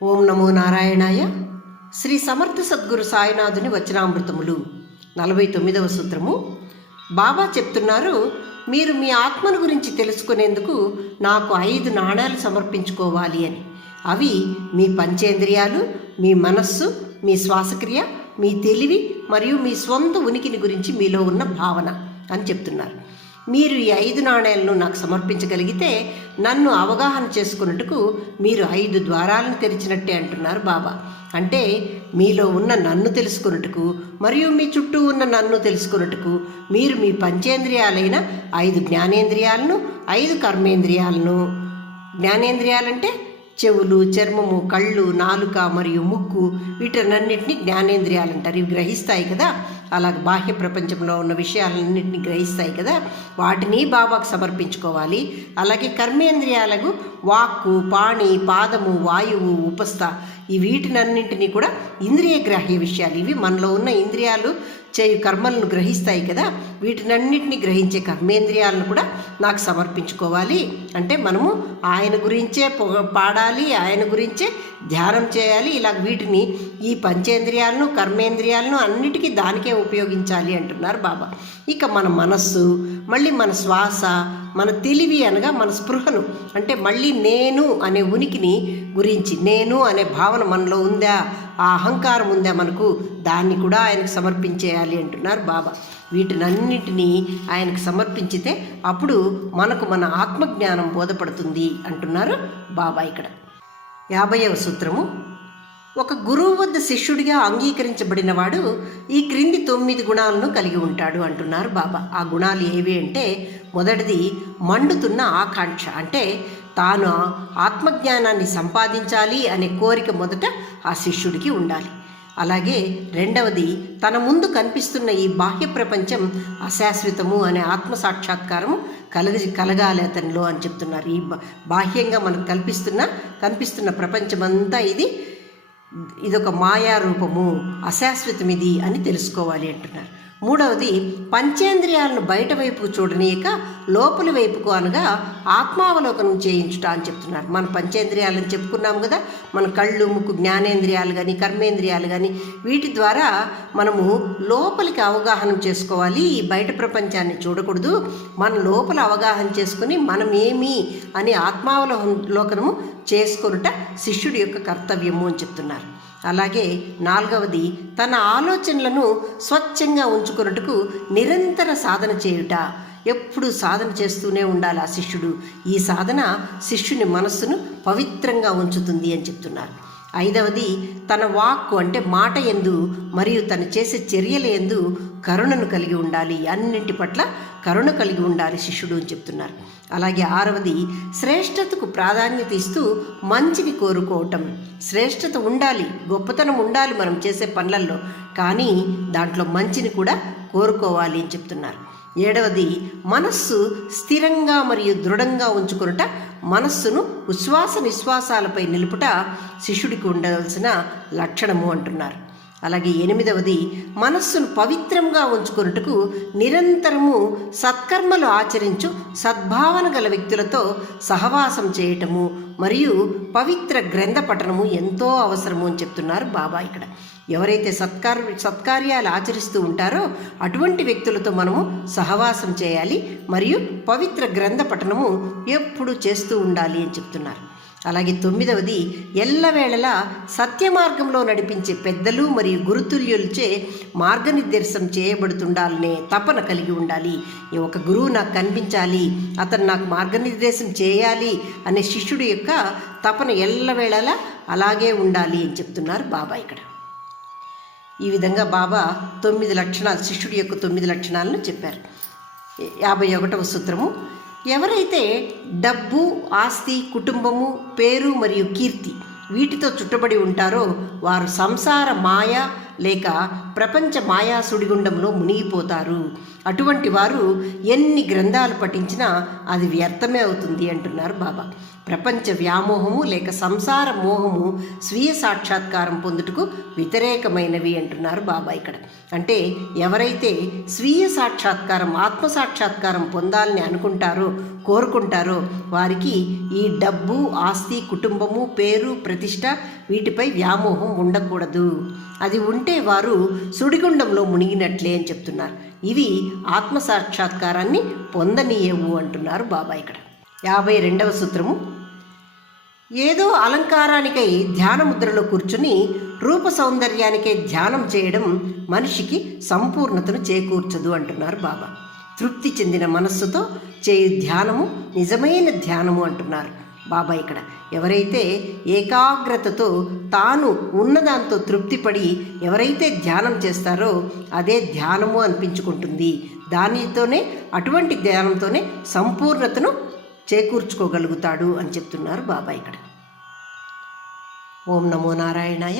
ఓం నమో నారాయణాయ. శ్రీ సమర్థ సద్గురు సాయినాథుని వచనామృతములు 49వ సూత్రము. బాబా చెప్తున్నారు, మీరు మీ ఆత్మను గురించి తెలుసుకునేందుకు నాకు 5 నాణాలు సమర్పించుకోవాలి అని. అవి మీ పంచేంద్రియాలు, మీ మనస్సు, మీ శ్వాసక్రియ, మీ తెలివి మరియు మీ స్వంత ఉనికిని గురించి మీలో ఉన్న భావన అని చెప్తున్నారు. మీరు ఈ 5 నాణేలను నాకు సమర్పించగలిగితే నన్ను అవగాహన చేసుకున్నట్టుకు మీరు 5 ద్వారాలను తెరిచినట్టే అంటున్నారు బాబా. అంటే మీలో ఉన్న నన్ను తెలుసుకున్నట్టుకు మరియు మీ చుట్టూ ఉన్న నన్ను తెలుసుకున్నట్టుకు మీరు మీ పంచేంద్రియాలైన 5 జ్ఞానేంద్రియాలను, 5 కర్మేంద్రియాలను, జ్ఞానేంద్రియాలంటే చెవులు, చర్మము, కళ్ళు, నాలుక మరియు ముక్కు, వీటన్నింటినీ జ్ఞానేంద్రియాలు అంటారు. ఇవి గ్రహిస్తాయి కదా, అలాగే బాహ్య ప్రపంచంలో ఉన్న విషయాలన్నింటినీ గ్రహిస్తాయి కదా, వాటిని బాబాకు సమర్పించుకోవాలి. అలాగే కర్మేంద్రియాలకు వాక్కు, పాణి, పాదము, వాయువు, ఉపస్థ, ఈ వీటినన్నింటినీ కూడా ఇంద్రియ గ్రాహ్య విషయాలు. ఇవి మనలో ఉన్న ఇంద్రియాలు చేయు కర్మలను గ్రహిస్తాయి కదా, వీటినన్నింటినీ గ్రహించే కర్మేంద్రియాలను కూడా నాకు సమర్పించుకోవాలి. అంటే మనము ఆయన గురించే పాడాలి, ఆయన గురించే ధ్యానం చేయాలి. ఇలా వీటిని, ఈ పంచేంద్రియాలను, కర్మేంద్రియాలను అన్నిటికీ దానికే ఉపయోగించాలి అంటున్నారు బాబా. ఇక మన మనస్సు, మళ్ళీ మన శ్వాస, మన తెలివి అనగా మన స్పృహను, అంటే మళ్ళీ నేను అనే ఉనికిని గురించి, నేను అనే భావన మనలో ఉందా, ఆ అహంకారం ఉందా మనకు, దాన్ని కూడా ఆయనకు సమర్పించేయాలి అంటున్నారు బాబా. వీటినన్నింటినీ ఆయనకు సమర్పించితే అప్పుడు మనకు మన ఆత్మజ్ఞానం బోధపడుతుంది అంటున్నారు బాబా. ఇక్కడ 50వ సూత్రము. ఒక గురువు వద్ద శిష్యుడిగా అంగీకరించబడినవాడు ఈ క్రింది 9 గుణాలను కలిగి ఉంటాడు అంటున్నారు బాబా. ఆ గుణాలు ఏవి అంటే, మొదటిది మండుతున్న ఆకాంక్ష, అంటే తాను ఆత్మజ్ఞానాన్ని సంపాదించాలి అనే కోరిక మొదట ఆ శిష్యుడికి ఉండాలి. అలాగే రెండవది, తన ముందు కనిపిస్తున్న ఈ బాహ్య ప్రపంచం అశాశ్వతము అనే ఆత్మసాక్షాత్కారము కలగాలి అతనిలో అని చెప్తున్నారు. ఈ బాహ్యంగా మనకు కనిపిస్తున్న ప్రపంచమంతా ఇదొక మాయా రూపము, అశాశ్వతం ఇది అని తెలుసుకోవాలి అంటున్నారు. మూడవది, పంచేంద్రియాలను బయట వైపుకు చూడనీయక లోపలి వైపుకు అనగా ఆత్మావలోకనం చేయించుట అని చెప్తున్నారు. మన పంచేంద్రియాలని చెప్పుకున్నాం కదా, మన కళ్ళు, ముక్కు, జ్ఞానేంద్రియాలు కానీ కర్మేంద్రియాలు కానీ, వీటి ద్వారా మనము లోపలికి అవగాహన చేసుకోవాలి. ఈ బయట ప్రపంచాన్ని చూడకూడదు, మన లోపల అవగాహన చేసుకుని మనం ఏమి అని ఆత్మావలోకనము చేసుకొనుట శిష్యుడి యొక్క కర్తవ్యము అని చెప్తున్నారు. అలాగే నాలుగవది, తన ఆలోచనలను స్వచ్ఛంగా ఉంచుకున్నట్టుకు నిరంతర సాధన చేయుట. ఎప్పుడు సాధన చేస్తూనే ఉండాలి ఆ శిష్యుడు. ఈ సాధన శిష్యుని మనస్సును పవిత్రంగా ఉంచుతుంది అని చెప్తున్నారు. ఐదవది, తన వాక్కు అంటే మాట యందు మరియు తను చేసే చర్యల యందు కరుణను కలిగి ఉండాలి. అన్నింటి పట్ల కరుణ కలిగి ఉండాలి శిష్యుడు అని చెప్తున్నారు. అలాగే ఆరవది, శ్రేష్టతకు ప్రాధాన్యత ఇస్తూ మంచిని కోరుకోవటం. శ్రేష్టత ఉండాలి, గొప్పతనం ఉండాలి మనం చేసే పనులలో, కానీ దాంట్లో మంచిని కూడా కోరుకోవాలి అని చెప్తున్నారు. ఏడవది, మనస్సు స్థిరంగా మరియు దృఢంగా ఉంచుకునుట, మనస్సును ఉచ్ఛ్వాస నిశ్వాసాలపై నిలుపుట శిష్యుడికి ఉండవలసిన లక్షణము అంటున్నారు. అలాగే ఎనిమిదవది, మనస్సును పవిత్రంగా ఉంచుకున్నట్టుకు నిరంతరము సత్కర్మలు ఆచరించు సద్భావన గల వ్యక్తులతో సహవాసం చేయటము మరియు పవిత్ర గ్రంథ పఠనము ఎంతో అవసరము అని చెప్తున్నారు బాబా. ఇక్కడ ఎవరైతే సత్కార్యాలు ఆచరిస్తూ ఉంటారో అటువంటి వ్యక్తులతో మనము సహవాసం చేయాలి మరియు పవిత్ర గ్రంథ పఠనము ఎప్పుడు చేస్తూ ఉండాలి అని చెప్తున్నారు. అలాగే 9వది, ఎల్లవేళలా సత్య మార్గంలో నడిపించే పెద్దలు మరియు గురుతుల్యులచే మార్గనిర్దేశం చేయబడుతుండాలనే తపన కలిగి ఉండాలి. ఒక గురువు నాకు కనిపించాలి, అతను నాకు మార్గనిర్దేశం చేయాలి అనే శిష్యుడి యొక్క తపన ఎల్లవేళలా అలాగే ఉండాలి అని చెప్తున్నారు బాబా ఇక్కడ. ఈ విధంగా బాబా 9 లక్షణాలు, శిష్యుడి యొక్క 9 లక్షణాలను చెప్పారు. 51వ సూత్రము. ఎవరైతే డబ్బు, ఆస్తి, కుటుంబము, పేరు మరియు కీర్తి వీటితో చుట్టబడి ఉంటారో వారు సంసార మాయ లేక ప్రపంచ మాయా సుడిగుండంలో మునిగిపోతారు. అటువంటి వారు ఎన్ని గ్రంథాలు పఠించినా అది వ్యర్థమే అవుతుంది అంటున్నారు బాబా. ప్రపంచ వ్యామోహము లేక సంసార మోహము స్వీయ సాక్షాత్కారం పొందుటకు వ్యతిరేకమైనవి అంటున్నారు బాబా ఇక్కడ. అంటే ఎవరైతే స్వీయ సాక్షాత్కారం ఆత్మసాక్షాత్కారం పొందాలని అనుకుంటారో కోరుకుంటారో వారికి ఈ డబ్బు, ఆస్తి, కుటుంబము, పేరు, ప్రతిష్ట వీటిపై వ్యామోహం ఉండకూడదు. అది ఉంటే వారు సుడిగుండంలో మునిగినట్లే అని చెప్తున్నారు. ఇవి ఆత్మసాక్షాత్కారాన్ని పొందనీయవు అంటున్నారు బాబా ఇక్కడ. 52వ సూత్రము, ఏదో అలంకారానికై ధ్యానముద్రలో కూర్చుని రూప సౌందర్యానికై ధ్యానం చేయడం మనిషికి సంపూర్ణతను చేకూర్చదు అంటున్నారు బాబా. తృప్తి చెందిన మనస్సుతో చేయు ధ్యానము నిజమైన ధ్యానము అంటున్నారు బాబా ఇక్కడ. ఎవరైతే ఏకాగ్రతతో తాను ఉన్నదాంతో తృప్తిపడి ఎవరైతే ధ్యానం చేస్తారో అదే ధ్యానము అనిపించుకుంటుంది. దానితోనే అటువంటి ధ్యానంతోనే సంపూర్ణతను చేకూర్చుకోగలుగుతాడు అని చెప్తున్నారు బాబా ఇక్కడ. ఓం నమో నారాయణాయ.